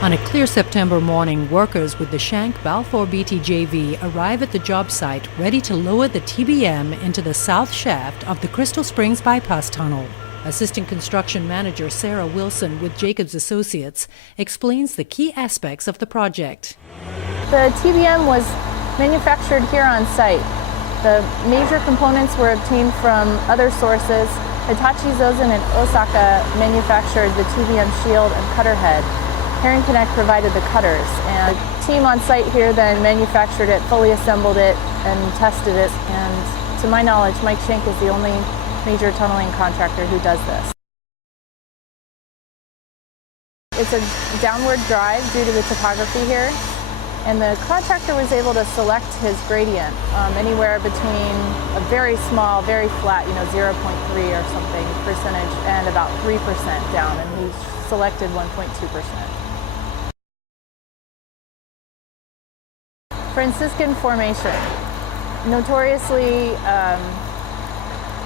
On a clear September morning, workers with the Shank Balfour BTJV arrive at the job site ready to lower the TBM into the south shaft of the Crystal Springs Bypass Tunnel. Assistant Construction Manager Sarah Wilson with Jacobs Associates explains the key aspects of the project. The TBM was manufactured here on site. The major components were obtained from other sources. Hitachi Zosen and Osaka manufactured the TBM shield and cutter head. Herring Connect provided the cutters, and the team on site here then manufactured it, fully assembled it, and tested it. And to my knowledge, Mike Shank is the only major tunneling contractor who does this. It's a downward drive due to the topography here, and the contractor was able to select his gradient anywhere between a very small, very flat, 0.3 or something percentage, and about 3% down, and he selected 1.2%. Franciscan Formation, notoriously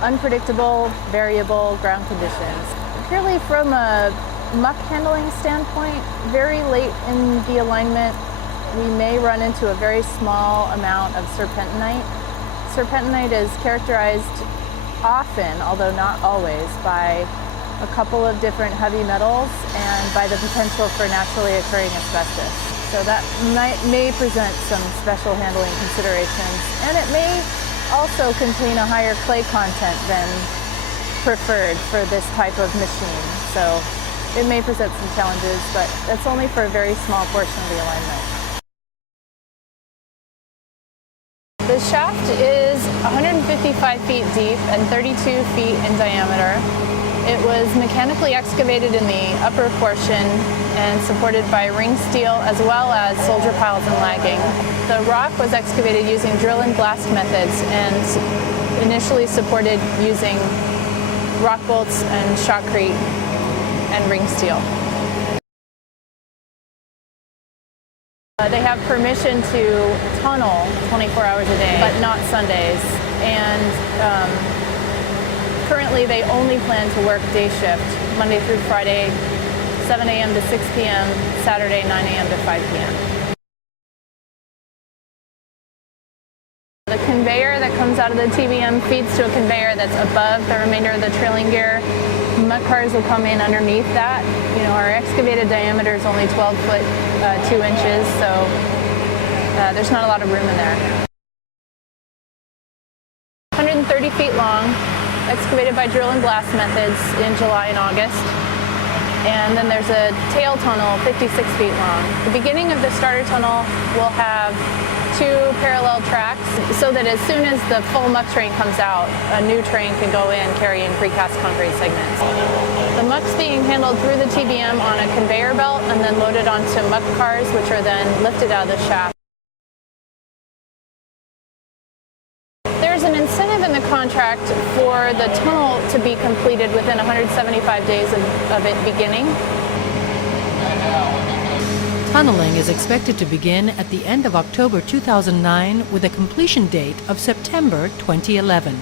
unpredictable, variable ground conditions. Purely from a muck handling standpoint, very late in the alignment, we may run into a very small amount of serpentinite. Serpentinite is characterized often, although not always, by a couple of different heavy metals and by the potential for naturally occurring asbestos. So that may present some special handling considerations, and it may also contain a higher clay content than preferred for this type of machine. So it may present some challenges, but that's only for a very small portion of the alignment. The shaft is 155 feet deep and 32 feet in diameter. It was mechanically excavated in the upper portion and supported by ring steel as well as soldier piles and lagging. The rock was excavated using drill and blast methods and initially supported using rock bolts and shotcrete and ring steel. They have permission to tunnel 24 hours a day, but not Sundays. And currently, they only plan to work day shift, Monday through Friday, 7 a.m. to 6 p.m., Saturday, 9 a.m. to 5 p.m. The conveyor that comes out of the TBM feeds to a conveyor that's above the remainder of the trailing gear. Muck cars will come in underneath that. Our excavated diameter is only 12 foot 2 inches, so there's not a lot of room in there. 130 feet long, excavated by drill and blast methods in July and August. And then there's a tail tunnel 56 feet long. The beginning of the starter tunnel will have 2 parallel tracks so that as soon as the full muck train comes out, a new train can go in carrying precast concrete segments. The muck's being handled through the TBM on a conveyor belt and then loaded onto muck cars, which are then lifted out of the shaft. There's an incentive in the contract for the tunnel to be completed within 175 days of it beginning. Tunneling is expected to begin at the end of October 2009 with a completion date of September 2011.